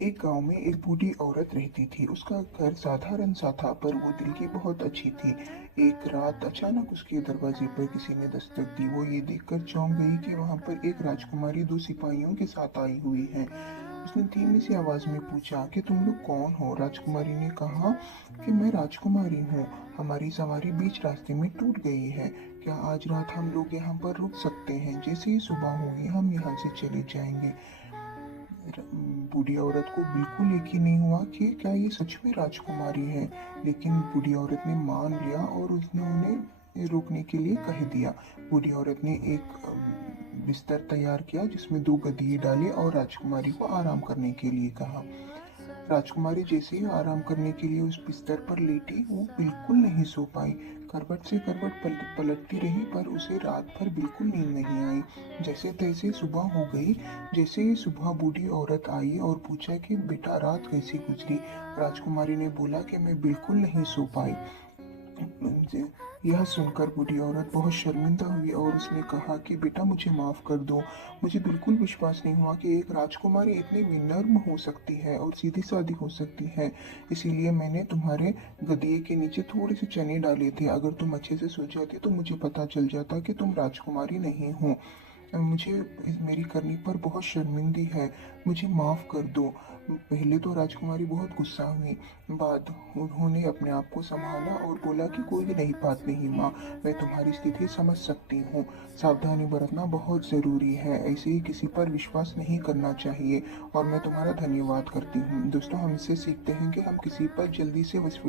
एक गांव में एक बूढ़ी औरत रहती थी। उसका घर साधारण सा था, पर वो दिल की बहुत अच्छी थी। एक रात अचानक उसके दरवाजे पर किसी ने दस्तक दी। वो ये देखकर चौंक गई कि वहां पर एक राजकुमारी दो सिपाहियों के साथ आई हुई है। उसने धीमी सी आवाज में पूछा कि तुम लोग कौन हो। राजकुमारी ने कहा कि मैं राजकुमारी हूँ। हमारी सवारी बीच रास्ते में टूट गई है। क्या आज रात हम लोग यहाँ पर रुक सकते हैं? जैसे ही सुबह होगी हम यहाँ से चले जाएंगे। बूढ़ी औरत को बिल्कुल यकीन नहीं हुआ कि क्या ये सच में राजकुमारी है। लेकिन बूढ़ी औरत ने मान लिया और उसने उन्हें रोकने के लिए कह दिया। बूढ़ी औरत ने एक बिस्तर तैयार किया जिसमें दो गद्दे डाले और राजकुमारी को आराम करने के लिए कहा। राजकुमारी जैसे ही आराम करने के लिए उस बिस्तर पर लेटी, वो बिल्कुल नहीं सो पाई। करवट से करवट पलटती रही, पर उसे रात भर बिल्कुल नींद नहीं आई। जैसे तैसे सुबह हो गई। जैसे ही सुबह बूढ़ी औरत आई और पूछा कि बेटा रात कैसी गुजरी। राजकुमारी ने बोला कि मैं बिल्कुल नहीं सो पाई। यह सुनकर बूढ़ी औरत बहुत शर्मिंदा हुई और उसने कहा कि बेटा मुझे माफ कर दो। मुझे बिल्कुल विश्वास नहीं हुआ कि एक राजकुमारी इतनी विनम्र हो सकती है और सीधी सादी हो सकती है। इसीलिए मैंने तुम्हारे गदिये के नीचे थोड़े से चने डाले थे। अगर तुम अच्छे से सो जाते तो मुझे पता चल जाता कि तुम राजकुमारी नहीं हो। मुझे मेरी करनी पर बहुत शर्मिंदी है। मुझे माफ कर दो। पहले तो राजकुमारी बहुत गुस्सा हुई। बाद उन्होंने अपने आप को संभाला और बोला कि कोई नहीं, बात नहीं माँ। मैं तुम्हारी स्थिति समझ सकती हूँ। सावधानी बरतना बहुत जरूरी है। ऐसे ही किसी पर विश्वास नहीं करना चाहिए। और मैं तुम्हारा धन्यवाद करती हूँ। दोस्तों, हम इससे सीखते हैं कि हम किसी पर जल्दी से